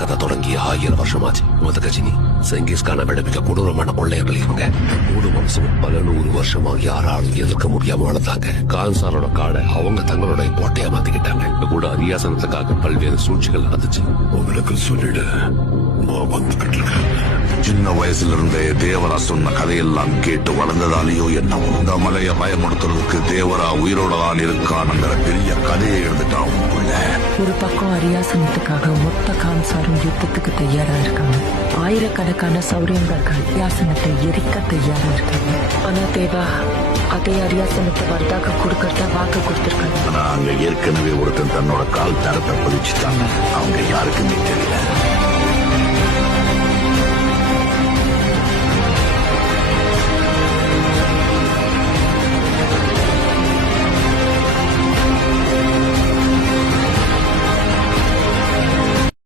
கதை தொடங்கி 1000 வருஷமாச்சு. முதகஜினி செங்கிஸ்கான விட மிக கொடூரமான கொள்ளையர்கள் இவங்க. 3 வருஷம் பல 100 வருஷமா யாராலும் எதிர்க்க முடியாம வளர்ந்தாங்க. கான்சாரோட காடை அவங்க தங்களுடைய கோட்டையா மாத்திக்கிட்டாங்க. கூட அரியாசனத்துக்காக பல்வேறு சூழ்ச்சிகள் நடந்துச்சு. உங்களுக்கு சொல்லிடு, நான் வந்துகிட்டு இருக்கேன். சின்ன வயசுல இருந்தே தேவரா சொன்ன கதையெல்லாம் கேட்டு வளர்ந்ததாலேயோ என்னவோ இந்த மலையை பயமுறுத்துறதுக்கு தேவரா உயிரோட தான் இருக்கானுங்கிற பெரிய கதையை எழுந்துட்டான். ஒரு பக்கம் அரியாசனத்துக்காக மொத்த கான்சாரும் யுத்தத்துக்கு தயாரா இருக்காங்க. ஆயிரக்கணக்கான சௌரியங்கர்கள் அரியாசனத்தை எரிக்க தயாரா இருக்காங்க. ஆனா தேவா அதே அரியாசனத்தை வர்தாக கொடுக்கறதா வாக்கு கொடுத்திருக்காங்க. ஆனா அங்க ஏற்கனவே ஒருத்தன் தன்னோட கால் தரத்தை பதிச்சுட்டாங்க. அவங்க யாருக்குமே